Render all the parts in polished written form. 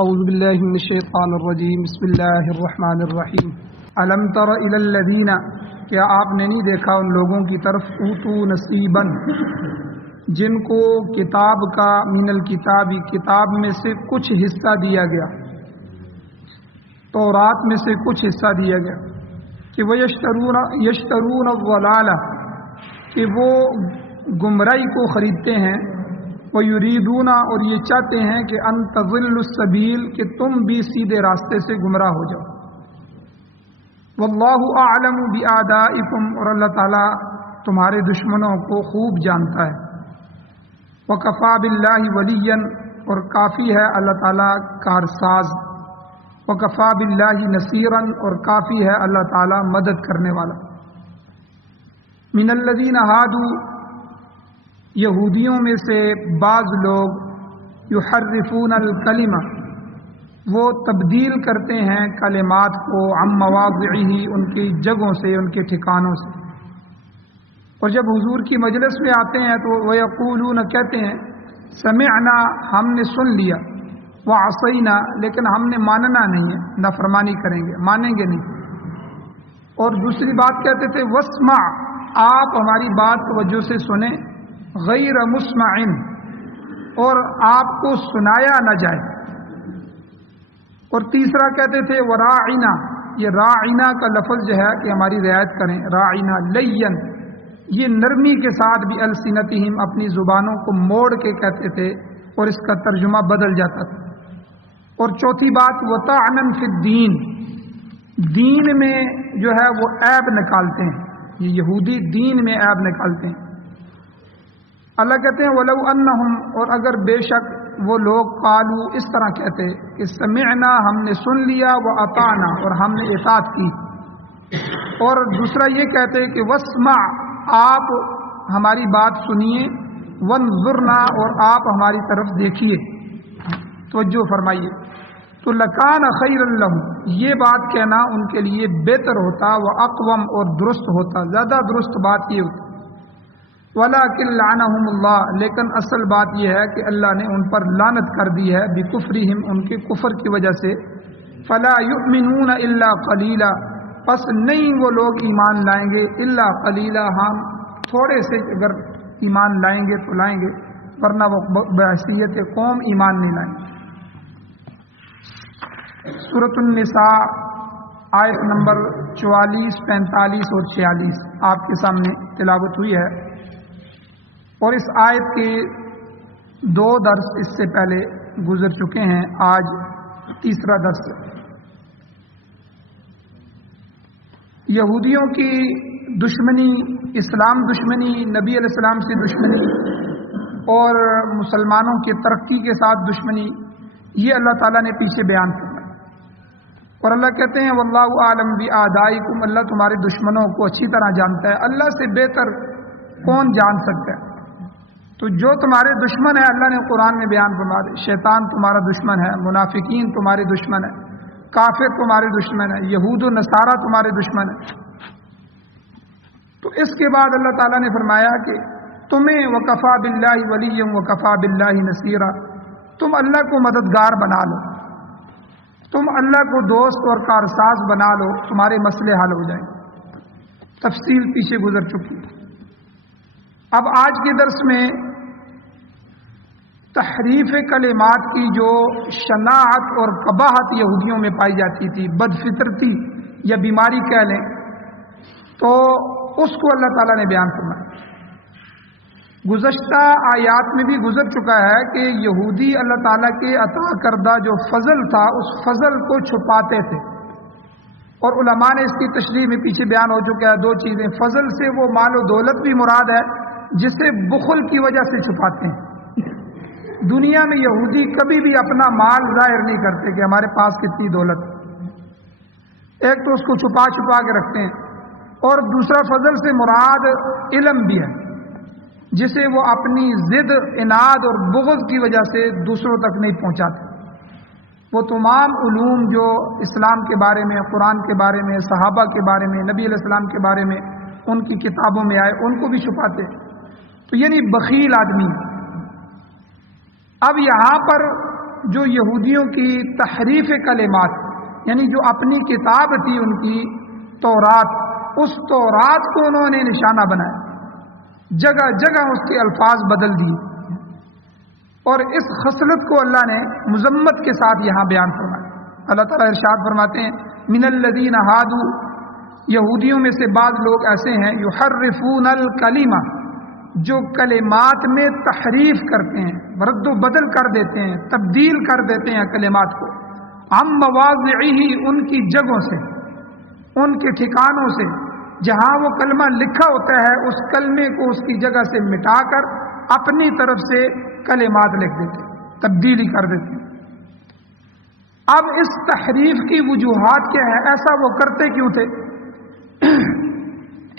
اعوذ باللہ من الشیطان الرجیم بسم اللہ الرحمن الرحیم الم تر الی الذین، کیا آپ نے نہیں دیکھا ان لوگوں کی طرف اوتوا نصیبا، جن کو کتاب کا من الکتاب، کتاب میں سے کچھ حصہ دیا گیا، تورات میں سے کچھ حصہ دیا گیا، کہ وہ یشترون الضلالہ، کہ وہ گمراہی کو خریدتے ہیں، وَيُرِيدُونَ، اور یہ چاہتے ہیں کہ ان تضلوا السبیل، کہ تم بھی سیدھے راستے سے گمراہ ہو جاؤ۔ واللہ اعلم بِأَعْدَائِكُمْ، اور اللہ تعالیٰ تمہارے دشمنوں کو خوب جانتا ہے۔ وَكَفَى بِاللَّهِ وَلِيًّا، اور کافی ہے اللہ تعالیٰ کارساز۔ وَكَفَى بِاللَّهِ نَصِيرًا، اور کافی ہے اللہ تعالیٰ مدد کرنے والا۔ من الذین ہادوا، یہودیوں میں سے بعض لوگ، یحرفون الکلمہ، وہ تبدیل کرتے ہیں کلمات کو، عن مواضعہ، ان کی جگہوں سے، ان کے ٹھکانوں سے۔ اور جب حضور کی مجلس میں آتے ہیں تو وہ یقولون، کہتے ہیں، سمعنا، ہم نے سن لیا، وعصینا، لیکن ہم نے ماننا نہیں ہے، نافرمانی کریں گے، مانیں گے نہیں۔ اور دوسری بات کہتے تھے، واسمع، آپ ہماری بات توجہ سے سنیں، غیر مسمع، اور آپ کو سنایا نہ جائے۔ اور تیسرا کہتے تھے وراعنا، یہ راعنا کا لفظ جو ہے کہ ہماری رعایت کریں، راعنا لین، یہ نرمی کے ساتھ بھی السنتہم، اپنی زبانوں کو موڑ کے کہتے تھے، اور اس کا ترجمہ بدل جاتا تھا۔ اور چوتھی بات وطعنا فی الدین، دین میں جو ہے وہ عیب نکالتے ہیں، یہ یہودی دین میں عیب نکالتے ہیں۔ اللہ کہتے ہیں وَلَوْ أَنَّهُمْ، اور اگر بے شک وہ لوگ قالوا، اس طرح کہتے کہ سمعنا، ہم نے سن لیا، وَأَطَعْنَا، اور ہم نے اطاعت کی۔ اور دوسرا یہ کہتے کہ وَاسْمَعْ، آپ ہماری بات سنیے، وَانظُرْنَا، اور آپ ہماری طرف دیکھیے، توجہ فرمائیے، تو لَكَانَ خَيْرًا لَهُمْ، یہ بات کہنا ان کے لیے بہتر ہوتا، وَأَقْوَمْ، اور درست ہوتا، زیادہ درست بات یہ ہوتی۔ وَلَكِنْ لَعَنَهُمُ اللَّهُ، لیکن اصل بات یہ ہے کہ اللہ نے ان پر لعنت کر دی ہے، بِكُفْرِهِمْ، ان کے کفر کی وجہ سے۔ فَلَا يُؤْمِنُونَ إِلَّا قَلِيلًا، پس نہیں وہ لوگ ایمان لائیں گے، إِلَّا قَلِيلًا، ہم تھوڑے سے اگر ایمان لائیں گے تو لائیں گے، ورنہ وہ بحیثیت قوم ایمان نہیں لائیں گے۔ سورۃ النساء آیت نمبر 44، 45 اور 46 آپ کے سامنے تلاوت ہوئی ہے، اور اس آیت کے 2 درس اس سے پہلے گزر چکے ہیں، آج تیسرا درس۔ یہودیوں کی دشمنی، اسلام دشمنی، نبی علیہ السلام سے دشمنی، اور مسلمانوں کی ترقی کے ساتھ دشمنی، یہ اللہ تعالیٰ نے پیچھے بیان کیا۔ اور اللہ کہتے ہیں واللہ اعلم بِأَعْدَائِكُمْ، اللہ تمہارے دشمنوں کو اچھی طرح جانتا ہے، اللہ سے بہتر کون جان سکتا ہے۔ تو جو تمہارے دشمن ہیں، اللہ نے قرآن میں بیان فرما دیا، شیطان تمہارا دشمن ہے، منافقین تمہارے دشمن ہے، کافر تمہارے دشمن ہے، یہود و نصارہ تمہارے دشمن ہے۔ تو اس کے بعد اللہ تعالیٰ نے فرمایا کہ تمہیں وکفا باللہ ولی وکفا باللہ نصیرا، تم اللہ کو مددگار بنا لو، تم اللہ کو دوست اور کارساز بنا لو، تمہارے مسئلے حل ہو جائیں۔ تفصیل پیچھے گزر چکی۔ اب آج کے درس میں تحریف کلمات کی جو شناعت اور قباحت یہودیوں میں پائی جاتی تھی، بدفطرتی یا بیماری کہہ لیں، تو اس کو اللہ تعالیٰ نے بیان فرمایا۔ گزشتہ آیات میں بھی گزر چکا ہے کہ یہودی اللہ تعالیٰ کے عطا کردہ جو فضل تھا، اس فضل کو چھپاتے تھے، اور علماء نے اس کی تشریح میں پیچھے بیان ہو چکا ہے۔ 2 چیزیں، فضل سے وہ مال و دولت بھی مراد ہے، جسے بخل کی وجہ سے چھپاتے ہیں۔ دنیا میں یہودی کبھی بھی اپنا مال ظاہر نہیں کرتے کہ ہمارے پاس کتنی دولت، ایک تو اس کو چھپا چھپا کے رکھتے ہیں، اور دوسرا فضل سے مراد علم بھی ہے، جسے وہ اپنی ضد، عناد اور بغض کی وجہ سے دوسروں تک نہیں پہنچاتے۔ وہ تمام علوم جو اسلام کے بارے میں، قرآن کے بارے میں، صحابہ کے بارے میں، نبی علیہ السلام کے بارے میں ان کی کتابوں میں آئے، ان کو بھی چھپاتے، تو یعنی بخیل آدمی۔ اب یہاں پر جو یہودیوں کی تحریف کلمات، یعنی جو اپنی کتاب تھی ان کی تورات، اس تورات کو انہوں نے نشانہ بنایا، جگہ جگہ اس کے الفاظ بدل دیے، اور اس خصلت کو اللہ نے مذمت کے ساتھ یہاں بیان فرمایا۔ اللہ تعالیٰ ارشاد فرماتے ہیں من الذین ہادوا، یہودیوں میں سے بعض لوگ ایسے ہیں یحرفون الکلمہ، جو کلمات میں تحریف کرتے ہیں، رد و بدل کر دیتے ہیں، تبدیل کر دیتے ہیں کلمات کو، عن مواضعہ، ان کی جگہوں سے، ان کے ٹھکانوں سے، جہاں وہ کلمہ لکھا ہوتا ہے اس کلمے کو اس کی جگہ سے مٹا کر اپنی طرف سے کلمات لکھ دیتے، تبدیلی کر دیتے۔ اب اس تحریف کی وجوہات کیا ہے، ایسا وہ کرتے کیوں تھے؟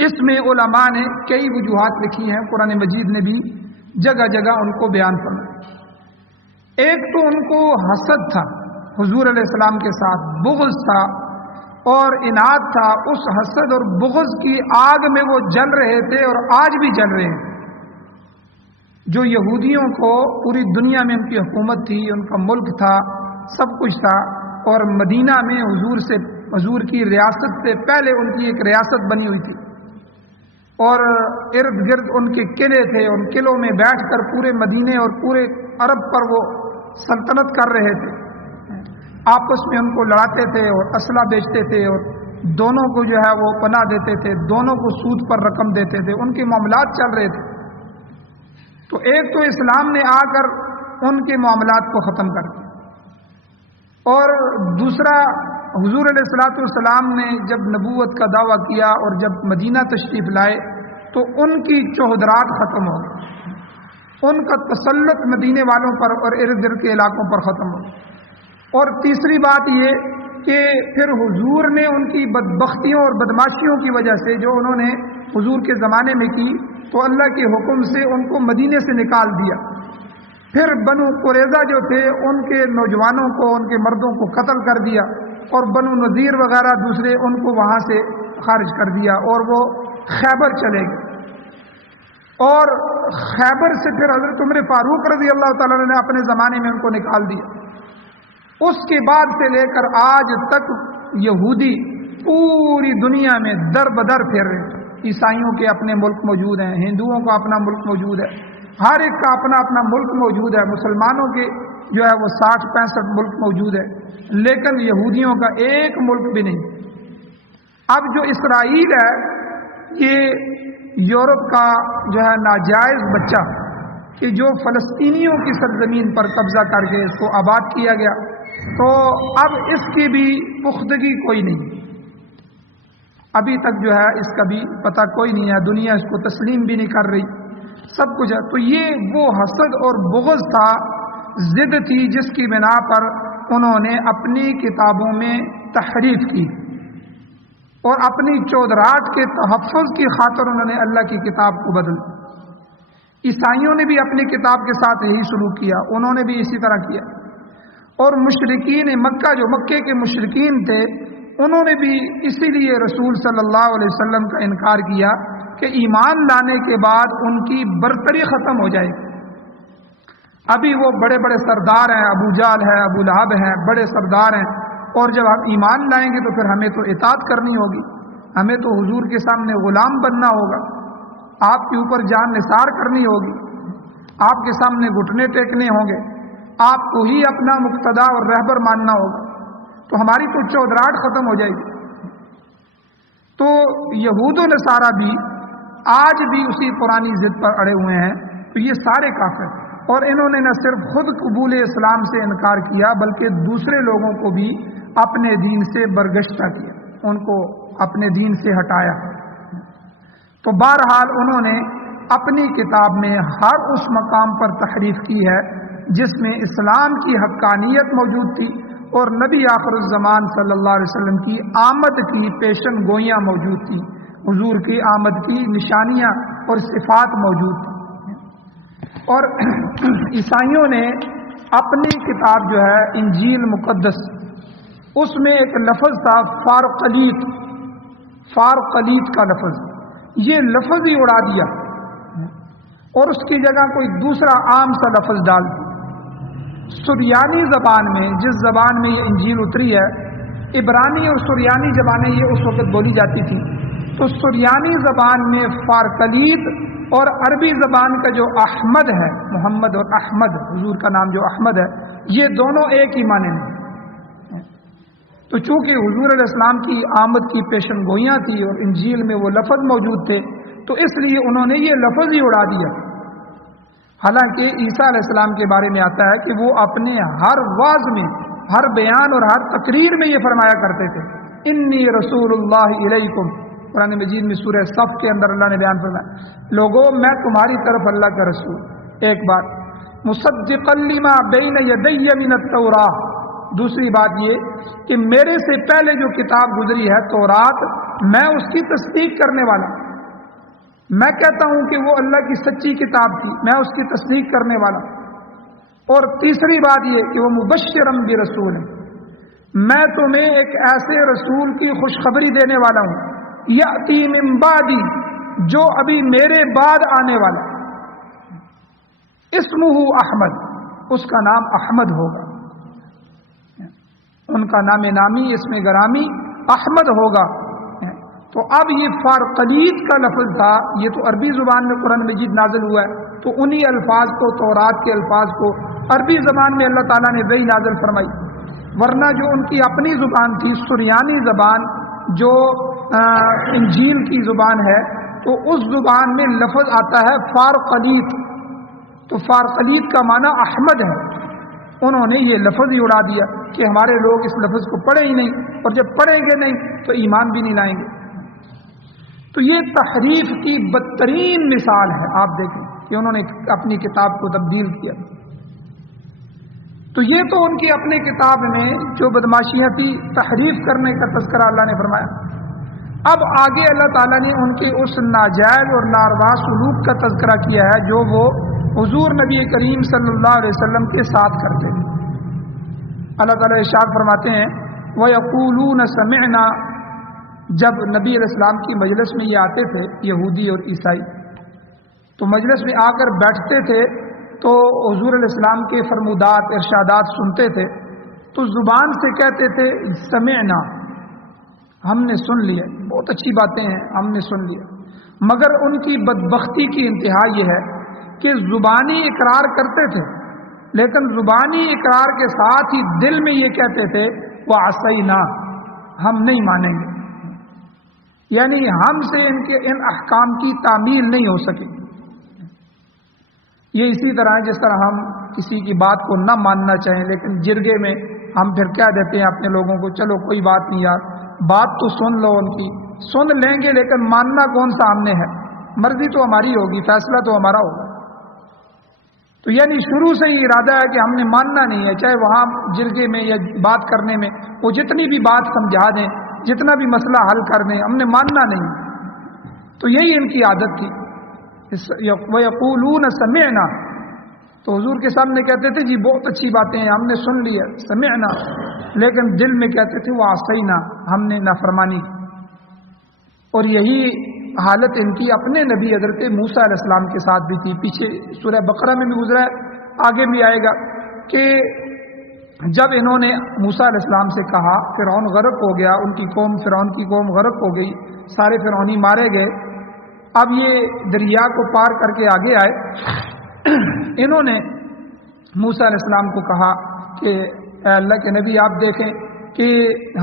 اس میں علماء نے کئی وجوہات لکھی ہیں، قرآن مجید نے بھی جگہ جگہ ان کو بیان فرمایا۔ ایک تو ان کو حسد تھا حضور علیہ السلام کے ساتھ، بغض تھا اور اناد تھا، اس حسد اور بغض کی آگ میں وہ جل رہے تھے اور آج بھی جل رہے ہیں۔ جو یہودیوں کو پوری دنیا میں ان کی حکومت تھی، ان کا ملک تھا، سب کچھ تھا، اور مدینہ میں حضور کی ریاست سے پہلے ان کی ایک ریاست بنی ہوئی تھی، اور ارد گرد ان کے قلعے تھے، ان قلعوں میں بیٹھ کر پورے مدینے اور پورے عرب پر وہ سلطنت کر رہے تھے، آپس میں ان کو لڑاتے تھے اور اسلحہ بیچتے تھے، اور دونوں کو جو ہے وہ پناہ دیتے تھے، دونوں کو سود پر رقم دیتے تھے، ان کے معاملات چل رہے تھے۔ تو ایک تو اسلام نے آ کر ان کے معاملات کو ختم کر دیا، اور دوسرا حضور علیہ السلام نے جب نبوت کا دعویٰ کیا اور جب مدینہ تشریف لائے تو ان کی چوہدرات ختم ہو گئی، ان کا تسلط مدینے والوں پر اور ارد گرد کے علاقوں پر ختم ہو گئی۔ اور تیسری بات یہ کہ پھر حضور نے ان کی بدبختیوں اور بدماشیوں کی وجہ سے جو انہوں نے حضور کے زمانے میں کی، تو اللہ کے حکم سے ان کو مدینے سے نکال دیا۔ پھر بنو قریظہ جو تھے ان کے نوجوانوں کو، ان کے مردوں کو قتل کر دیا، اور بنو نذیر وغیرہ دوسرے ان کو وہاں سے خارج کر دیا، اور وہ خیبر چلے گئے، اور خیبر سے پھر حضرت عمر فاروق رضی اللہ تعالیٰ نے اپنے زمانے میں ان کو نکال دیا۔ اس کے بعد سے لے کر آج تک یہودی پوری دنیا میں در بدر پھر رہے ہیں۔ عیسائیوں کے اپنے ملک موجود ہیں، ہندوؤں کا اپنا ملک موجود ہے، ہر ایک کا اپنا اپنا ملک موجود ہے، مسلمانوں کے جو ہے وہ 60-65 ملک موجود ہے، لیکن یہودیوں کا ایک ملک بھی نہیں۔ اب جو اسرائیل ہے یہ یورپ کا جو ہے ناجائز بچہ، کہ جو فلسطینیوں کی سرزمین پر قبضہ کر کے اس کو آباد کیا گیا، تو اب اس کی بھی پختگی کوئی نہیں، ابھی تک جو ہے اس کا بھی پتہ کوئی نہیں ہے، دنیا اس کو تسلیم بھی نہیں کر رہی، سب کچھ ہے۔ تو یہ وہ حسد اور بغض تھا، ضد تھی، جس کی بنا پر انہوں نے اپنی کتابوں میں تحریف کی، اور اپنی چودراہٹ کے تحفظ کی خاطر انہوں نے اللہ کی کتاب کو بدل دیا۔ عیسائیوں نے بھی اپنی کتاب کے ساتھ یہی شروع کیا، انہوں نے بھی اسی طرح کیا، اور مشرکین مکہ جو مکے کے مشرکین تھے انہوں نے بھی اسی لیے رسول صلی اللہ علیہ وسلم کا انکار کیا کہ ایمان لانے کے بعد ان کی برتری ختم ہو جائے گی۔ ابھی وہ بڑے بڑے سردار ہیں، ابو جہل ہے، ابو لہب ہیں، بڑے سردار ہیں، اور جب ہم ایمان لائیں گے تو پھر ہمیں تو اطاعت کرنی ہوگی، ہمیں تو حضور کے سامنے غلام بننا ہوگا، آپ کے اوپر جان نثار کرنی ہوگی، آپ کے سامنے گھٹنے ٹیکنے ہوں گے، آپ کو ہی اپنا مقتدا اور رہبر ماننا ہوگا، تو ہماری تو چودراہٹ ختم ہو جائے گی۔ تو یہود و نصارہ بھی آج بھی اسی پرانی ضد پر اڑے ہوئے ہیں، تو یہ سارے کافر، اور انہوں نے نہ صرف خود قبول اسلام سے انکار کیا بلکہ دوسرے لوگوں کو بھی اپنے دین سے برگشتہ کیا، ان کو اپنے دین سے ہٹایا۔ تو بہرحال انہوں نے اپنی کتاب میں ہر اس مقام پر تحریف کی ہے جس میں اسلام کی حقانیت موجود تھی اور نبی آخر الزمان صلی اللہ علیہ وسلم کی آمد کی پیشن گوئیاں موجود تھیں، حضور کی آمد کی نشانیاں اور صفات موجود تھیں۔ اور عیسائیوں نے اپنی کتاب جو ہے انجیل مقدس، اس میں ایک لفظ تھا فارقلیت، فارقلیت کا لفظ، یہ لفظ ہی اڑا دیا اور اس کی جگہ کوئی دوسرا عام سا لفظ ڈال دیا۔ سریانی زبان میں، جس زبان میں یہ انجیل اتری ہے، عبرانی اور سریانی زبانیں یہ اس وقت بولی جاتی تھیں، تو سریانی زبان میں فارکلیت اور عربی زبان کا جو احمد ہے، محمد اور احمد، حضور کا نام جو احمد ہے، یہ دونوں ایک ہی معنی میں۔ تو چونکہ حضور علیہ السلام کی آمد کی پیشن گوئیاں تھی اور انجیل میں وہ لفظ موجود تھے، تو اس لیے انہوں نے یہ لفظ ہی اڑا دیا۔ حالانکہ عیسیٰ علیہ السلام کے بارے میں آتا ہے کہ وہ اپنے ہر واعظ میں، ہر بیان اور ہر تقریر میں یہ فرمایا کرتے تھے، انی رسول اللہ علیکم۔ قرآن مجید میں سورہ صف کے اندر اللہ نے بیان فرمایا، لوگوں میں تمہاری طرف اللہ کا رسول۔ ایک بات، مصدقا لما بین یدی من التوراۃ۔ دوسری بات یہ کہ میرے سے پہلے جو کتاب گزری ہے تورات، میں اس کی تصدیق کرنے والا، میں کہتا ہوں کہ وہ اللہ کی سچی کتاب تھی، میں اس کی تصدیق کرنے والا۔ اور تیسری بات یہ کہ وہ مبشرا برسول ہے، میں تمہیں ایک ایسے رسول کی خوشخبری دینے والا ہوں، یأتی من بعدی، جو ابھی میرے بعد آنے والا، اسمہ احمد، اس کا نام احمد ہوگا، ان کا نام نامی، اسم گرامی احمد ہوگا۔ تو اب یہ فارقلیت کا لفظ تھا، یہ تو عربی زبان میں قرآن مجید نازل ہوا ہے، تو انہی الفاظ کو، تورات کے الفاظ کو عربی زبان میں اللہ تعالیٰ نے وہی نازل فرمائی، ورنہ جو ان کی اپنی زبان تھی، سریانی زبان، جو انجیل کی زبان ہے، تو اس زبان میں لفظ آتا ہے فارقلیت، تو فارقلیت کا معنی احمد ہے۔ انہوں نے یہ لفظ ہی اڑا دیا کہ ہمارے لوگ اس لفظ کو پڑھیں ہی نہیں، اور جب پڑھیں گے نہیں تو ایمان بھی نہیں لائیں گے۔ تو یہ تحریف کی بدترین مثال ہے، آپ دیکھیں کہ انہوں نے اپنی کتاب کو تبدیل کیا۔ تو یہ تو ان کی اپنی کتاب میں جو بدماشیاں تھی، تحریف کرنے کا تذکرہ اللہ نے فرمایا۔ اب آگے اللہ تعالیٰ نے ان کے اس ناجائز اور ناروا سلوک کا تذکرہ کیا ہے جو وہ حضور نبی کریم صلی اللہ علیہ وسلم کے ساتھ کرتے تھے۔ اللہ تعالیٰ ارشاد فرماتے ہیں، وَيَقُولُونَ سَمِعْنَا، جب نبی علیہ السلام کی مجلس میں یہ آتے تھے یہودی اور عیسائی، تو مجلس میں آ کر بیٹھتے تھے تو حضور علیہ السلام کے فرمودات، ارشادات سنتے تھے، تو زبان سے کہتے تھے سمعنا، ہم نے سن لیا، بہت اچھی باتیں ہیں، ہم نے سن لیا۔ مگر ان کی بدبختی کی انتہا یہ ہے کہ زبانی اقرار کرتے تھے، لیکن زبانی اقرار کے ساتھ ہی دل میں یہ کہتے تھے وَعَصَيْنَا، ہم نہیں مانیں گے، یعنی ہم سے ان احکام کی تعمیل نہیں ہو سکے۔ یہ اسی طرح ہے جس طرح ہم کسی کی بات کو نہ ماننا چاہیں، لیکن جرگے میں ہم پھر کیا دیتے ہیں اپنے لوگوں کو، چلو کوئی بات نہیں یار، بات تو سن لو، ان کی سن لیں گے لیکن ماننا کون سا ہم نے ہے، مرضی تو ہماری ہوگی، فیصلہ تو ہمارا ہوگا۔ تو یعنی شروع سے ہی ارادہ ہے کہ ہم نے ماننا نہیں ہے، چاہے وہاں جرگے میں یا بات کرنے میں وہ جتنی بھی بات سمجھا دیں، جتنا بھی مسئلہ حل کر دیں، ہم نے ماننا نہیں۔ تو یہی ان کی عادت تھی۔ وَيَقُولُونَ سَمِعْنَا، تو حضور کے سامنے کہتے تھے جی بہت اچھی باتیں ہیں، ہم نے سن لیا، سمعنا، لیکن دل میں کہتے تھے وَعَصَيْنَا، ہم نے نافرمانی۔ اور یہی حالت ان کی اپنے نبی حضرت موسیٰ علیہ السلام کے ساتھ بھی تھی۔ پیچھے سورہ بقرہ میں بھی گزرا ہے، آگے بھی آئے گا کہ جب انہوں نے موسیٰ علیہ السلام سے کہا، فرعون غرق ہو گیا، ان کی قوم، فرعون کی قوم غرق ہو گئی، سارے فرعونی مارے گئے، اب یہ دریا کو پار کر کے آگے آئے، انہوں نے موسیٰ علیہ السلام کو کہا کہ اے اللہ کے نبی، آپ دیکھیں کہ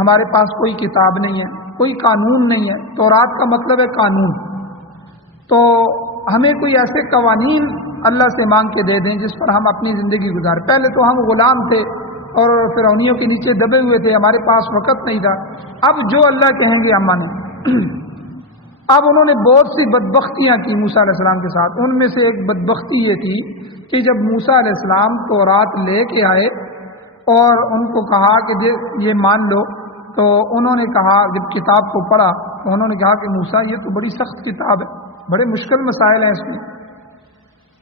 ہمارے پاس کوئی کتاب نہیں ہے، کوئی قانون نہیں ہے، تورات کا مطلب ہے قانون، تو ہمیں کوئی ایسے قوانین اللہ سے مانگ کے دے دیں جس پر ہم اپنی زندگی گزاریں۔ پہلے تو ہم غلام تھے اور فرعونیوں کے نیچے دبے ہوئے تھے، ہمارے پاس وقت نہیں تھا، اب جو اللہ کہیں گے ہم مانیں۔ اب انہوں نے بہت سی بدبختیاں کی موسیٰ علیہ السلام کے ساتھ۔ ان میں سے ایک بدبختی یہ تھی کہ جب موسیٰ علیہ السلام تورات لے کے آئے اور ان کو کہا کہ یہ مان لو، تو انہوں نے کہا، جب کتاب کو پڑھا تو انہوں نے کہا کہ موسیٰ یہ تو بڑی سخت کتاب ہے، بڑے مشکل مسائل ہیں اس میں۔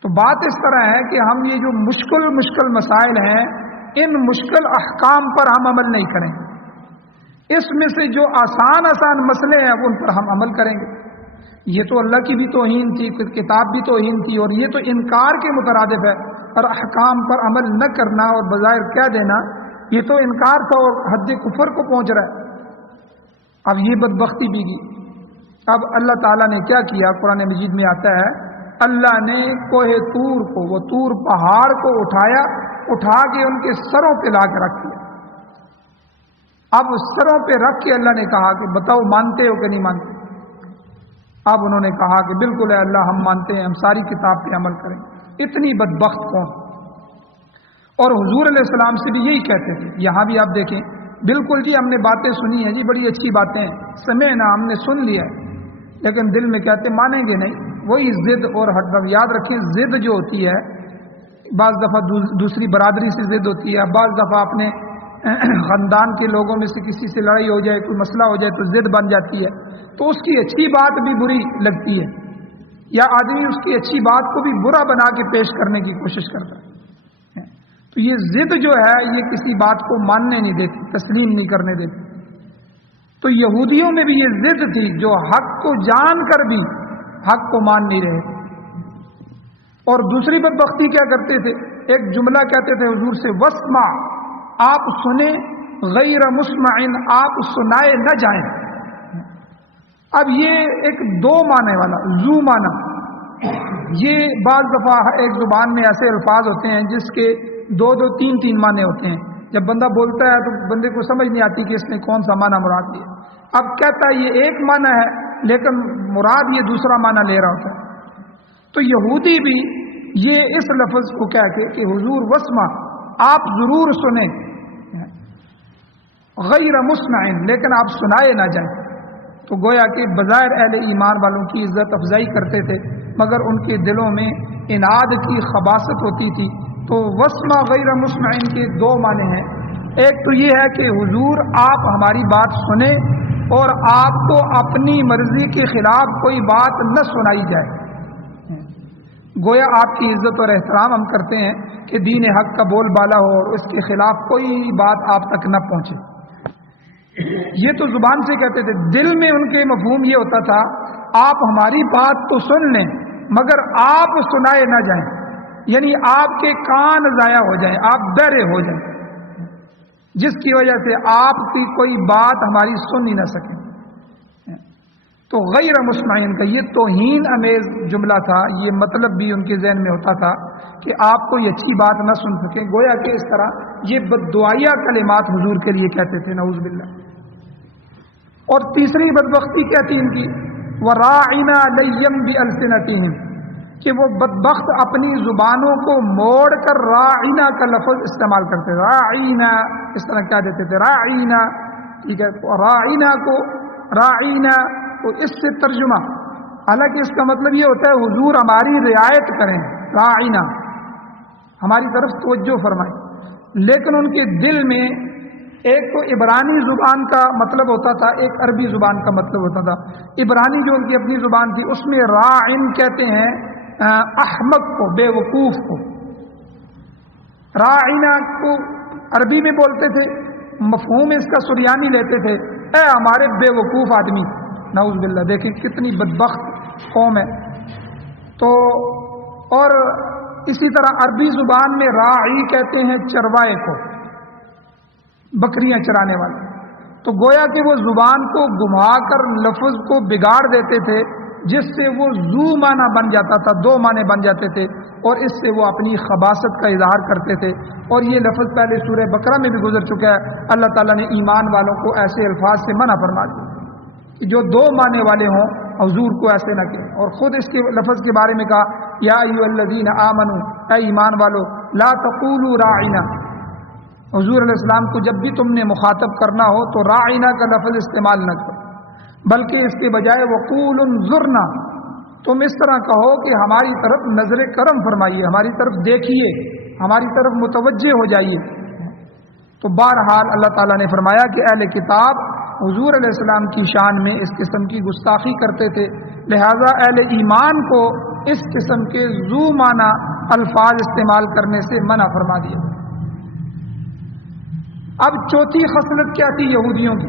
تو بات اس طرح ہے کہ ہم یہ جو مشکل مسائل ہیں، ان مشکل احکام پر ہم عمل نہیں کریں گے، اس میں سے جو آسان مسئلے ہیں ان پر ہم عمل کریں گے۔ یہ تو اللہ کی بھی توہین تھی، کتاب بھی توہین تھی، اور یہ تو انکار کے مترادف ہے۔ اور احکام پر عمل نہ کرنا اور بظاہر کہہ دینا یہ تو انکار تھا اور حد کفر کو پہنچ رہا ہے. اب یہ بدبختی بھی کی. اب اللہ تعالیٰ نے کیا کیا؟ قرآن مجید میں آتا ہے اللہ نے کوہ طور کو، وہ طور پہاڑ کو اٹھا کے ان کے سروں پہ لا کے رکھ دیا. اب سروں پہ رکھ کے اللہ نے کہا کہ بتاؤ مانتے ہو کہ نہیں مانتے؟ اب انہوں نے کہا کہ بالکل ہے اللہ ہم مانتے ہیں، ہم ساری کتاب پہ عمل کریں. اتنی بدبخت کون؟ اور حضور علیہ السلام سے بھی یہی کہتے تھے. یہاں بھی آپ دیکھیں بالکل جی ہم نے باتیں سنی ہیں جی، بڑی اچھی باتیں ہیں، سمعنا ہم نے سن لیا ہے، لیکن دل میں کہتے مانیں گے نہیں. وہی ضد اور ہٹ. یاد رکھیں ضد جو ہوتی ہے بعض دفعہ دوسری برادری سے ضد ہوتی ہے، بعض دفعہ اپنے خاندان کے لوگوں میں سے کسی سے لڑائی ہو جائے، کوئی مسئلہ ہو جائے تو ضد بن جاتی ہے، تو اس کی اچھی بات بھی بری لگتی ہے، یا آدمی اس کی اچھی بات کو بھی برا بنا کے پیش کرنے کی کوشش کرتا ہے. تو یہ ضد جو ہے یہ کسی بات کو ماننے نہیں دیتی، تسلیم نہیں کرنے دیتی. تو یہودیوں میں بھی یہ ضد تھی جو حق کو جان کر بھی حق کو مان نہیں رہے. اور دوسری بدبختی کیا کرتے تھے؟ ایک جملہ کہتے تھے حضور سے واسمع، آپ سنیں، غیر مسمعن، آپ سنائے نہ جائیں. اب یہ ایک دو معنی والا زو معنی، یہ بعض دفعہ ایک زبان میں ایسے الفاظ ہوتے ہیں جس کے دو تین معنی ہوتے ہیں. جب بندہ بولتا ہے تو بندے کو سمجھ نہیں آتی کہ اس نے کون سا معنی مراد لیا. اب کہتا ہے یہ ایک معنی ہے لیکن مراد یہ دوسرا معنی لے رہا ہوتا ہے. تو یہودی بھی یہ اس لفظ کو کہہ کے کہ حضور واسمع، آپ ضرور سنیں، غیر مسمعن، لیکن آپ سنائے نہ جائیں. تو گویا کہ بظاہر اہل ایمان والوں کی عزت افزائی کرتے تھے مگر ان کے دلوں میں اناد کی خباثت ہوتی تھی. تو واسمع غیر مسمعن کے دو معنی ہیں. ایک تو یہ ہے کہ حضور آپ ہماری بات سنیں اور آپ کو اپنی مرضی کے خلاف کوئی بات نہ سنائی جائے. گویا آپ کی عزت اور احترام ہم کرتے ہیں کہ دین حق کا بول بالا ہو اور اس کے خلاف کوئی بات آپ تک نہ پہنچے. یہ تو زبان سے کہتے تھے، دل میں ان کے مفہوم یہ ہوتا تھا آپ ہماری بات تو سن لیں مگر آپ سنائے نہ جائیں، یعنی آپ کے کان ضائع ہو جائیں، آپ بہرے ہو جائیں، جس کی وجہ سے آپ کی کوئی بات ہماری سن ہی نہ سکیں. تو غیر مسمعین کا یہ توہین امیز جملہ تھا. یہ مطلب بھی ان کے ذہن میں ہوتا تھا کہ آپ کو یہ اچھی بات نہ سن سکیں. گویا کہ اس طرح یہ بددعائیہ کلمات حضور کے لیے کہتے تھے، نعوذ باللہ. اور تیسری بدبختی کیا تھی ان کی؟ وراعنا لیم بالسنتہم، کہ وہ بدبخت اپنی زبانوں کو موڑ کر راعنا کا لفظ استعمال کرتے. راعنا اس طرح کہہ دیتے تھے، راعنا، ٹھیک ہے. راعنا کو راعنا تو اس سے ترجمہ، حالانکہ اس کا مطلب یہ ہوتا ہے حضور ہماری رعایت کریں، راعنا ہماری طرف توجہ فرمائیں. لیکن ان کے دل میں ایک تو عبرانی زبان کا مطلب ہوتا تھا، ایک عربی زبان کا مطلب ہوتا تھا. عبرانی جو ان کی اپنی زبان تھی اس میں راعن کہتے ہیں احمق کو، بے وقوف کو. راعنا کو عربی میں بولتے تھے، مفہوم اس کا سریانی لیتے تھے، اے ہمارے بے وقوف آدمی. نعوذ باللہ. دیکھیں کتنی بدبخت قوم ہے. تو اور اسی طرح عربی زبان میں راعی کہتے ہیں چروائے کو، بکریاں چرانے والے. تو گویا کہ وہ زبان کو گھما کر لفظ کو بگاڑ دیتے تھے جس سے وہ زو معنی بن جاتا تھا، دو معنی بن جاتے تھے، اور اس سے وہ اپنی خباثت کا اظہار کرتے تھے. اور یہ لفظ پہلے سورہ بقرہ میں بھی گزر چکا ہے. اللہ تعالیٰ نے ایمان والوں کو ایسے الفاظ سے منع فرما دیا کہ جو دو معنی والے ہوں حضور کو ایسے نہ کریں. اور خود اس کے لفظ کے بارے میں کہا یا ایھا الذین آمنوا، اے ایمان والو، لا تقولوا راعنا. حضور علیہ السلام کو جب بھی تم نے مخاطب کرنا ہو تو راعنا کا لفظ استعمال نہ کرو، بلکہ اس کے بجائے وقولوا انظرنا، تم اس طرح کہو کہ ہماری طرف نظر کرم فرمائیے، ہماری طرف دیکھیے، ہماری طرف متوجہ ہو جائیے. تو بہرحال اللہ تعالیٰ نے فرمایا کہ اہل کتاب حضور علیہ السلام کی شان میں اس قسم کی گستاخی کرتے تھے، لہذا اہل ایمان کو اس قسم کے ذو معنی الفاظ استعمال کرنے سے منع فرما دیا. اب چوتھی خصلت کیا تھی یہودیوں کی؟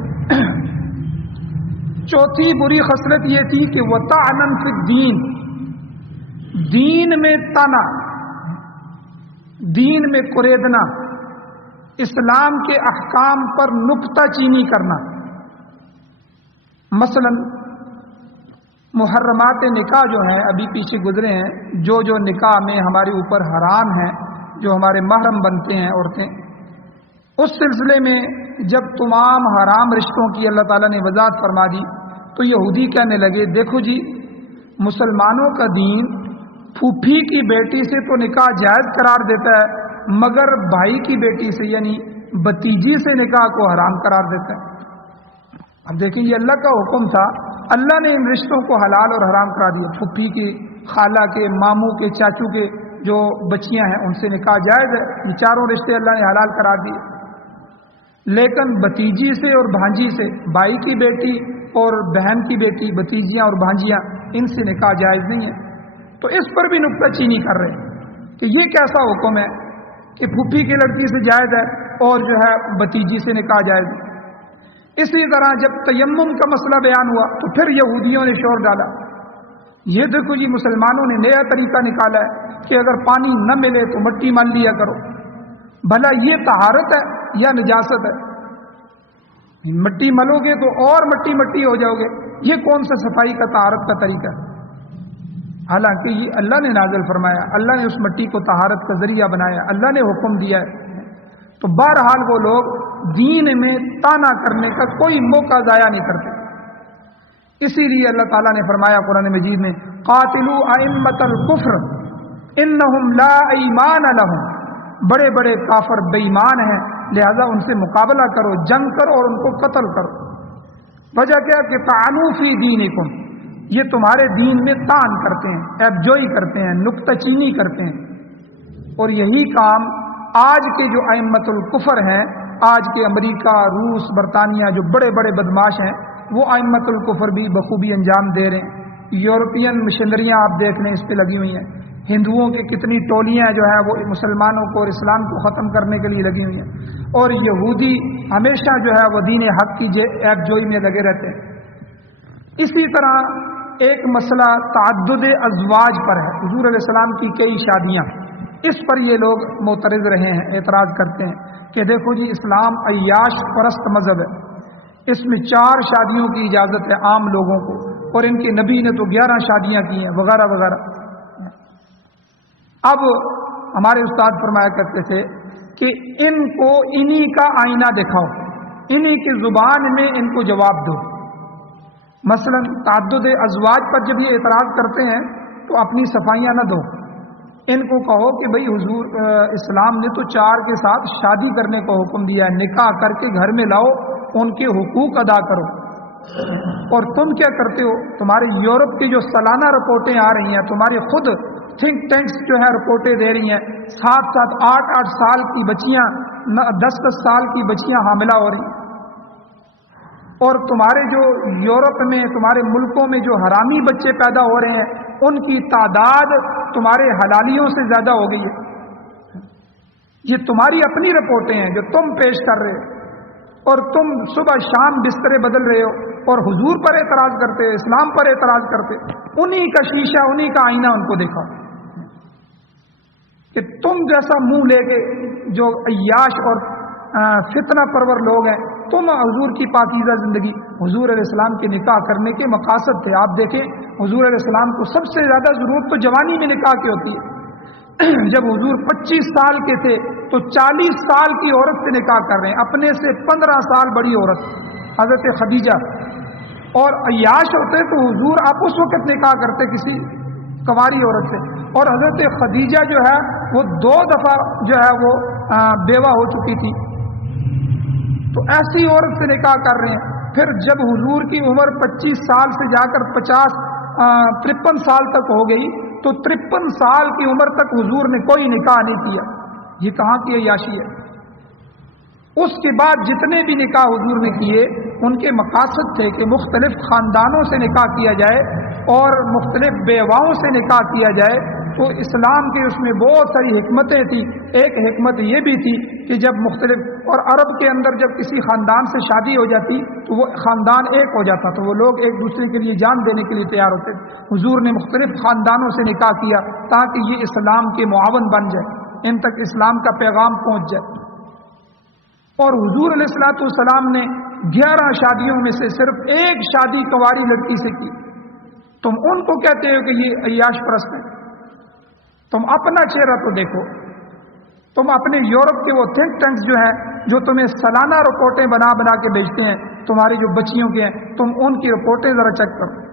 چوتھی بری خصلت یہ تھی کہ وطعنا فی الدین، دین میں طعن، دین میں قریدنا، اسلام کے احکام پر نکتہ چینی کرنا، مثلا محرمات نکاح جو ہیں ابھی پیچھے گزرے ہیں، جو نکاح میں ہمارے اوپر حرام ہیں، جو ہمارے محرم بنتے ہیں عورتیں، اس سلسلے میں جب تمام حرام رشتوں کی اللہ تعالیٰ نے وضاحت فرما دی تو یہودی کہنے لگے دیکھو جی، مسلمانوں کا دین پھوپھی کی بیٹی سے تو نکاح جائز قرار دیتا ہے، مگر بھائی کی بیٹی سے یعنی بھتیجی سے نکاح کو حرام قرار دیتا ہے۔ اب دیکھیں یہ اللہ کا حکم تھا، اللہ نے ان رشتوں کو حلال اور حرام کرا دیا۔ پھوپھی کی، خالہ کے، ماموں کے، چاچو کے جو بچیاں ہیں ان سے نکاح جائز ہے، یہ چاروں رشتے اللہ نے حلال کرا دیے، لیکن بھتیجی سے اور بھانجی سے، بھائی کی بیٹی اور بہن کی بیٹی، بھتیجیاں اور بھانجیاں، ان سے نکاح جائز نہیں ہے۔ تو اس پر بھی نکتہ چینی کر رہے ہیں کہ یہ کیسا حکم ہے کہ پھوپھی کی لڑکی سے جائز ہے اور جو ہے بھتیجی سے نکاح جائز ہے۔ اسی طرح جب تیمم کا مسئلہ بیان ہوا تو پھر یہودیوں نے شور ڈالا، یہ دیکھو جی مسلمانوں نے نیا طریقہ نکالا ہے کہ اگر پانی نہ ملے تو مٹی مل لیا کرو۔ بھلا یہ طہارت ہے یا نجاست ہے؟ مٹی ملو گے تو اور مٹی ہو جاؤ گے، یہ کون سا صفائی کا طہارت کا طریقہ ہے؟ حالانکہ یہ اللہ نے نازل فرمایا، اللہ نے اس مٹی کو طہارت کا ذریعہ بنایا، اللہ نے حکم دیا ہے۔ تو بہرحال وہ لوگ دین میں تانا کرنے کا کوئی موقع ضائع نہیں کرتے۔ اسی لیے اللہ تعالیٰ نے فرمایا قرآن مجید میں، قاتلوا ائمۃ الکفر انہم لا ایمان لہم، بڑے بڑے کافر بے ایمان ہیں، لہذا ان سے مقابلہ کرو، جنگ کرو اور ان کو قتل کرو۔ وجہ کیا کہ طعنوا فی دینکم، یہ تمہارے دین میں طعن کرتے ہیں، عیب جوئی کرتے ہیں، نکتہ چینی کرتے ہیں۔ اور یہی کام آج کے جو ائمۃ الکفر ہیں، آج کے امریکہ، روس، برطانیہ جو بڑے بڑے بدماش ہیں، وہ ائمۃ الکفر بھی بخوبی انجام دے رہے ہیں۔ یورپین مشنریاں آپ دیکھ لیں اس پہ لگی ہوئی ہیں، ہندوؤں کی کتنی ٹولیاں جو ہیں وہ مسلمانوں کو اور اسلام کو ختم کرنے کے لیے لگی ہوئی ہیں، اور یہودی ہمیشہ جو ہے وہ دین حق کی عیب جوئی میں لگے رہتے ہیں۔ اسی طرح ایک مسئلہ تعدد ازواج پر ہے، حضور علیہ السلام کی کئی شادیاں، اس پر یہ لوگ معترض رہے ہیں، اعتراض کرتے ہیں کہ دیکھو جی اسلام عیاش پرست مذہب ہے، اس میں 4 شادیوں کی اجازت ہے عام لوگوں کو، اور ان کے نبی نے تو 11 شادیاں کی ہیں وغیرہ وغیرہ۔ اب ہمارے استاد فرمایا کرتے تھے کہ ان کو انہی کا آئینہ دکھاؤ، انہی کی زبان میں ان کو جواب دو۔ مثلا تعدد ازواج پر جب یہ اعتراض کرتے ہیں تو اپنی صفائیاں نہ دو، ان کو کہو کہ بھئی حضور اسلام نے تو 4 کے ساتھ شادی کرنے کا حکم دیا ہے، نکاح کر کے گھر میں لاؤ، ان کے حقوق ادا کرو۔ اور تم کیا کرتے ہو؟ تمہارے یورپ کی جو سالانہ رپورٹیں آ رہی ہیں، تمہاری خود تھنک ٹینکس جو ہے رپورٹیں دے رہی ہیں، 7 8 سال کی بچیاں، 10 سال کی بچیاں حاملہ ہو رہی ہیں، اور تمہارے جو یورپ میں، تمہارے ملکوں میں جو حرامی بچے پیدا ہو رہے ہیں ان کی تعداد تمہارے حلالیوں سے زیادہ ہو گئی ہے۔ یہ تمہاری اپنی رپورٹیں ہیں جو تم پیش کر رہے ہو، اور تم صبح شام بسترے بدل رہے ہو اور حضور پر اعتراض کرتے ہو، اسلام پر اعتراض کرتے ہو۔ انہی کا شیشہ، انہی کا آئینہ ان کو دکھاؤ کہ تم جیسا منہ لے کے جو عیاش اور فتنہ پرور لوگ ہیں، تم حضور کی پاکیزہ زندگی، حضور علیہ السلام کے نکاح کرنے کے مقاصد تھے۔ آپ دیکھیں حضور علیہ السلام کو سب سے زیادہ ضرورت تو جوانی میں نکاح کی ہوتی ہے۔ جب حضور 25 سال کے تھے تو 40 سال کی عورت سے نکاح کر رہے ہیں، اپنے سے 15 سال بڑی عورت حضرت خدیجہ، اور عیاش ہوتے تو حضور آپ اس وقت نکاح کرتے کسی کنواری عورت سے، اور حضرت خدیجہ جو ہے وہ 2 دفعہ جو ہے وہ بیوہ ہو چکی تھی، تو ایسی عورت سے نکاح کر رہے ہیں۔ پھر جب حضور کی عمر 25 سال سے جا کر 53 سال تک ہو گئی تو 53 سال کی عمر تک حضور نے کوئی نکاح نہیں کیا، یہ کہاں کی عیاشی ہے؟ اس کے بعد جتنے بھی نکاح حضور نے کیے ان کے مقاصد تھے کہ مختلف خاندانوں سے نکاح کیا جائے اور مختلف بیواؤں سے نکاح کیا جائے۔ تو اسلام کی اس میں بہت ساری حکمتیں تھیں۔ ایک حکمت یہ بھی تھی کہ جب مختلف، اور عرب کے اندر جب کسی خاندان سے شادی ہو جاتی تو وہ خاندان ایک ہو جاتا، تو وہ لوگ ایک دوسرے کے لیے جان دینے کے لیے تیار ہوتے۔ حضور نے مختلف خاندانوں سے نکاح کیا تاکہ یہ اسلام کے معاون بن جائے۔ ان تک اسلام کا پیغام پہنچ جائے۔ اور حضور علیہ الصلوۃ والسلام نے 11 شادیوں میں سے صرف ایک شادی کنواری لڑکی سے کی، تم ان کو کہتے ہو کہ یہ عیاش پرست ہیں؟ تم اپنا چہرہ تو دیکھو، تم اپنے یورپ کے وہ تھنک ٹینکس جو ہیں جو تمہیں سالانہ رپورٹیں بنا بنا کے بھیجتے ہیں تمہاری جو بچیوں کے ہیں، تم ان کی رپورٹیں ذرا چیک کرو۔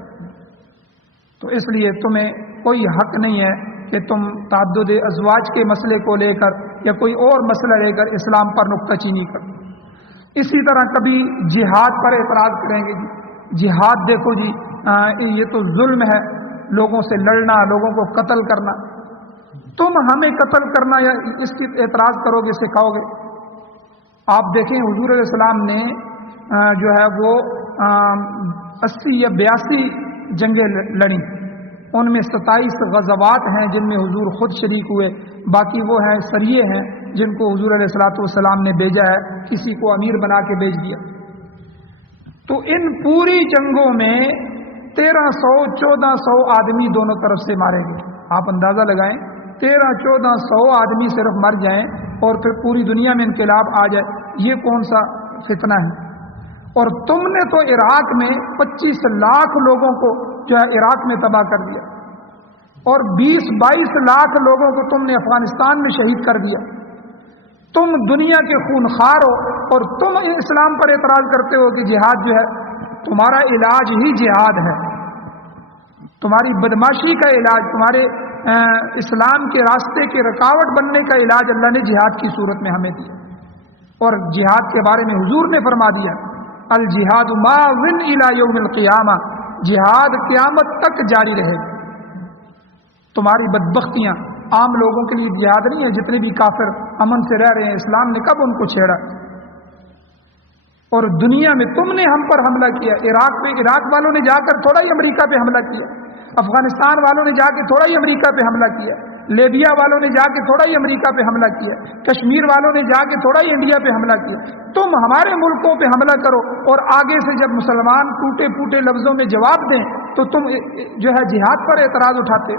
تو اس لیے تمہیں کوئی حق نہیں ہے کہ تم تعدد ازواج کے مسئلے کو لے کر یا کوئی اور مسئلہ لے کر اسلام پر نکتہ چینی کرو۔ اسی طرح کبھی جہاد پر اعتراض کریں گے، جہاد دیکھو جی یہ تو ظلم ہے، لوگوں سے لڑنا، لوگوں کو قتل کرنا۔ تم ہمیں قتل کرنا یا اس کی اعتراض کرو گے، سکھاؤ گے؟ آپ دیکھیں حضور علیہ السلام نے جو ہے وہ 80 یا 82 جنگیں لڑیں، ان میں 27 غزوات ہیں جن میں حضور خود شریک ہوئے، باقی وہ ہیں سریے ہیں جن کو حضور علیہ الصلوۃ والسلام نے بھیجا ہے، کسی کو امیر بنا کے بھیج دیا۔ تو ان پوری جنگوں میں 1300-1400 آدمی دونوں طرف سے مارے گئے۔ آپ اندازہ لگائیں 1300-1400 آدمی صرف مر جائیں اور پھر پوری دنیا میں انقلاب آ جائے، یہ کون سا فتنہ ہے؟ اور تم نے تو عراق میں 25 لاکھ لوگوں کو جو ہے عراق میں تباہ کر دیا، اور 20-22 لاکھ لوگوں کو تم نے افغانستان میں شہید کر دیا۔ تم دنیا کے خونخوار ہو اور تم اسلام پر اعتراض کرتے ہو کہ جہاد جو ہے، تمہارا علاج ہی جہاد ہے، تمہاری بدماشی کا علاج، تمہارے اسلام کے راستے کے رکاوٹ بننے کا علاج اللہ نے جہاد کی صورت میں ہمیں دیا۔ اور جہاد کے بارے میں حضور نے فرما دیا الجہاد ماضٍ الی یوم القیامہ، جہاد قیامت تک جاری رہے۔ تمہاری بدبختیاں عام لوگوں کے لیے جہاد نہیں ہے، جتنے بھی کافر امن سے رہ رہے ہیں، اسلام نے کب ان کو چھیڑا؟ اور دنیا میں تم نے ہم پر حملہ کیا، عراق والوں نے جا کر تھوڑا ہی امریکہ پہ حملہ کیا، افغانستان والوں نے جا کے تھوڑا ہی امریکہ پہ حملہ کیا، لیبیا والوں نے جا کے تھوڑا ہی امریکہ پہ حملہ کیا، کشمیر والوں نے جا کے تھوڑا ہی انڈیا پہ حملہ کیا۔ تم ہمارے ملکوں پہ حملہ کرو اور آگے سے جب مسلمان ٹوٹے پھوٹے لفظوں میں جواب دیں تو تم جو ہے جہاد پر اعتراض اٹھاتے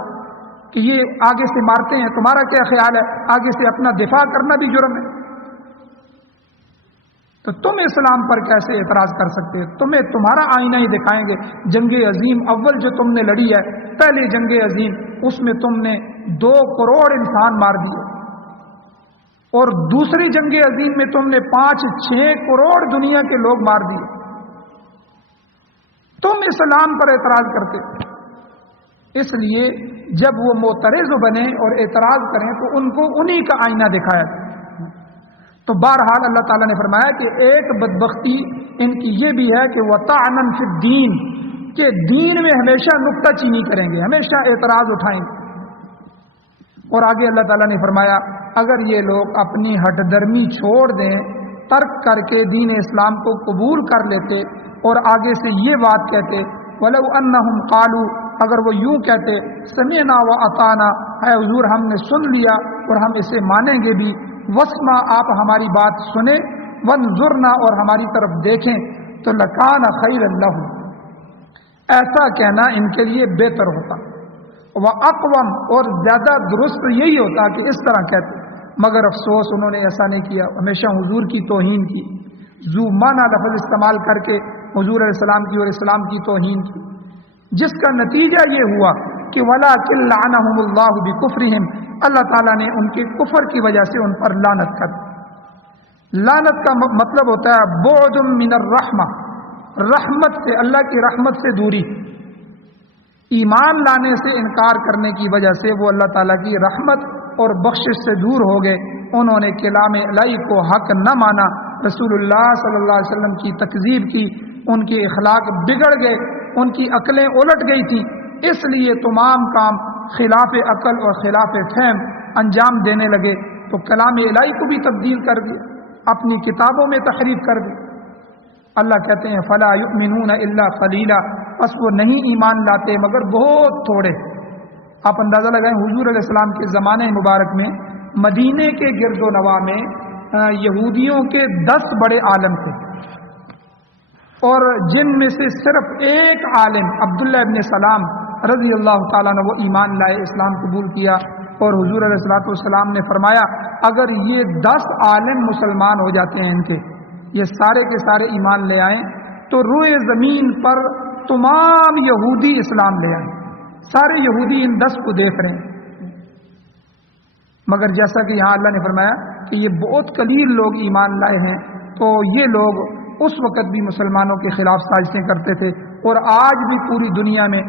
کہ یہ آگے سے مارتے ہیں، تمہارا کیا خیال ہے؟ آگے سے اپنا دفاع کرنا بھی جرم ہے۔ تو تم اسلام پر کیسے اعتراض کر سکتے ہو؟ تمہیں تمہارا آئینہ ہی دکھائیں گے۔ جنگ عظیم اول جو تم نے لڑی ہے، پہلی جنگ عظیم، اس میں تم نے 2 کروڑ انسان مار دیے، اور دوسری جنگ عظیم میں تم نے 5-6 کروڑ دنیا کے لوگ مار دیے۔ تم اسلام پر اعتراض کرتے۔ اس لیے جب وہ معترض بنے اور اعتراض کریں تو ان کو انہی کا آئینہ دکھایا جائے۔ تو بہرحال اللہ تعالیٰ نے فرمایا کہ ایک بدبختی ان کی یہ بھی ہے کہ وَطَعْنًا فِي الدِّينِ، کہ دین میں ہمیشہ نکتہ چینی کریں گے، ہمیشہ اعتراض اٹھائیں گے۔ اور آگے اللہ تعالیٰ نے فرمایا اگر یہ لوگ اپنی ہٹ درمی چھوڑ دیں، ترک کر کے دین اسلام کو قبول کر لیتے اور آگے سے یہ بات کہتے وَلَوْ أَنَّهُمْ قَالُوا، اگر وہ یوں کہتے سمعنا وَأَطَعْنَا، اے حضور ہم نے سن لیا اور ہم اسے مانیں گے بھی، وَاسْمَعْ آپ ہماری بات سنیں، وَانظُرْنَا اور ہماری طرف دیکھیں، تو لَكَانَ خَيْرًا لَهُمْ، ایسا کہنا ان کے لیے بہتر ہوتا، وَأَقْوَمْ اور زیادہ درست یہی ہوتا کہ اس طرح کہتے، مگر افسوس انہوں نے ایسا نہیں کیا، ہمیشہ حضور کی توہین کی، ذو معنی لفظ استعمال کر کے حضور علیہ السلام کی اور اسلام کی توہین کی، جس کا نتیجہ یہ ہوا کہ وَلَٰكِن لَعَنَهُمُ اللَّهُ بِكُفْرِهِمْ، اللہ تعالیٰ نے ان کے کفر کی وجہ سے ان پر لعنت کر دی۔ لعنت کا مطلب ہوتا ہے بعد من الرحمہ، رحمت سے، اللہ کی رحمت سے دوری۔ ایمان لانے سے انکار کرنے کی وجہ سے وہ اللہ تعالیٰ کی رحمت اور بخشش سے دور ہو گئے، انہوں نے کلام الہی کو حق نہ مانا، رسول اللہ صلی اللہ علیہ وسلم کی تکذیب کی، ان کے اخلاق بگڑ گئے، ان کی عقلیں الٹ گئی تھیں، اس لیے تمام کام خلاف عقل اور خلاف فہم انجام دینے لگے، تو کلام الہی کو بھی تبدیل کر دیا، اپنی کتابوں میں تحریف کر دی۔ اللہ کہتے ہیں فلا یؤمنون الا قلیلا، بس وہ نہیں ایمان لاتے مگر بہت تھوڑے۔ آپ اندازہ لگائیں حضور علیہ السلام کے زمانے مبارک میں مدینے کے گرد و نواح میں یہودیوں کے 10 بڑے عالم تھے، اور جن میں سے صرف ایک عالم عبداللہ ابن سلام رضی اللہ تعالیٰ نے وہ ایمان لائے، اسلام قبول کیا، اور حضور علیہ الصلوۃ والسلام نے فرمایا اگر یہ 10 عالم مسلمان ہو جاتے ہیں ان کے، یہ سارے کے سارے ایمان لے آئیں تو روئے زمین پر تمام یہودی اسلام لے آئیں. سارے یہودی ان 10 کو دیکھ رہے ہیں، مگر جیسا کہ یہاں اللہ نے فرمایا کہ یہ بہت قلیل لوگ ایمان لائے ہیں، تو یہ لوگ اس وقت بھی مسلمانوں کے خلاف سازشیں کرتے تھے اور آج بھی پوری دنیا میں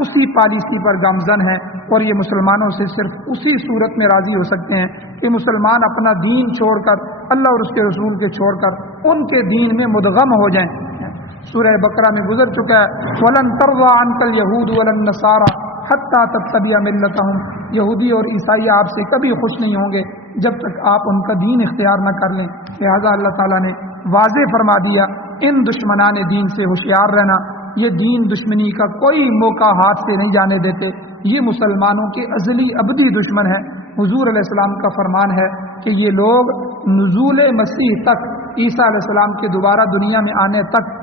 اسی پالیسی پر گامزن ہیں، اور یہ مسلمانوں سے صرف اسی صورت میں راضی ہو سکتے ہیں کہ مسلمان اپنا دین چھوڑ کر، اللہ اور اس کے رسول کے چھوڑ کر ان کے دین میں مدغم ہو جائیں. سورہ بقرہ میں گزر چکا ہے وَلَن تَرْضَىٰ عَنْكَ الْيَهُودُ وَلَا النَّصَارَىٰ حَتَّىٰ تَتَّبِعَ مِلَّتَهُمْ. یہودی اور عیسائی آپ سے کبھی خوش نہیں ہوں گے جب تک آپ ان کا دین اختیار نہ کر لیں. لہٰذا اللہ تعالیٰ نے واضح فرما دیا ان دشمنان دین سے ہوشیار رہنا، یہ دین دشمنی کا کوئی موقع ہاتھ سے نہیں جانے دیتے، یہ مسلمانوں کے ازلی ابدی دشمن ہے. حضور علیہ السلام کا فرمان ہے کہ یہ لوگ نزول مسیح تک، عیسیٰ علیہ السلام کے دوبارہ دنیا میں آنے تک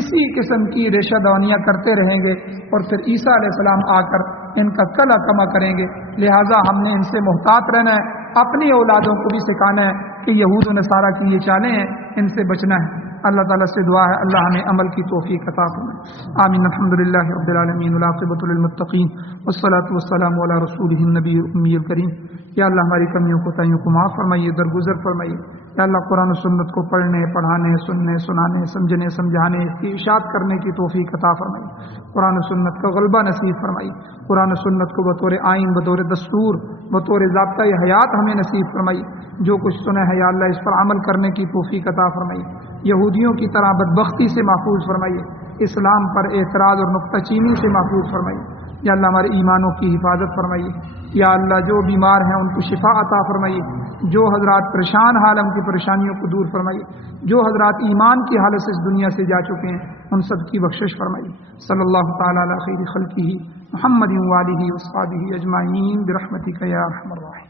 اسی قسم کی ریشہ دونیاں کرتے رہیں گے، اور پھر عیسیٰ علیہ السلام آ کر ان کا کلا کما کریں گے. لہٰذا ہم نے ان سے محتاط رہنا ہے، اپنی اولادوں کو بھی سکھانا ہے کہ یہود و نصارہ کی یہ چالیں ہیں، ان سے بچنا ہے. اللہ تعالیٰ سے دعا ہے اللہ ہمیں عمل کی توفیق عطا فرمائے. آمین. الحمدللہ رب العالمین والعاقبۃ للمتقین والصلاۃ والسلام علی رسولہ النبی الأمی الکریم. یا اللہ ہماری کمیوں کو تائیوں کو معاف فرمائیے، درگزر فرمائیے. یا اللہ قرآن و سنت کو پڑھنے، پڑھانے، سننے، سنانے، سمجھنے، سمجھانے، اس کی اشاعت کرنے کی توفیق عطا فرمائیے. قرآن و سنت کا غلبہ نصیب فرمائیے. قرآن و سنت کو بطور آئین، بطور دستور، بطور ضابطۂ حیات ہمیں نصیب فرمائیے. جو کچھ سنا ہے یا اللہ اس پر عمل کرنے کی توفیق عطا فرمائیے. یہودیوں کی طرح بدبختی سے محفوظ فرمائیے، اسلام پر اعتراض اور نکتہ چینی سے محفوظ فرمائیے. یا اللہ ہمارے ایمانوں کی حفاظت فرمائیے. یا اللہ جو بیمار ہیں ان کو شفا عطا فرمائیے. جو حضرات پریشان حال ان کی پریشانیوں کو دور فرمائیے. جو حضرات ایمان کی حالت سے اس دنیا سے جا چکے ہیں ان سب کی بخشش فرمائیے. صلی اللہ تعالی علی خیر خلقہ محمد وآلہ وصحبہ اجمعین برحمتک یا ارحم الراحمین.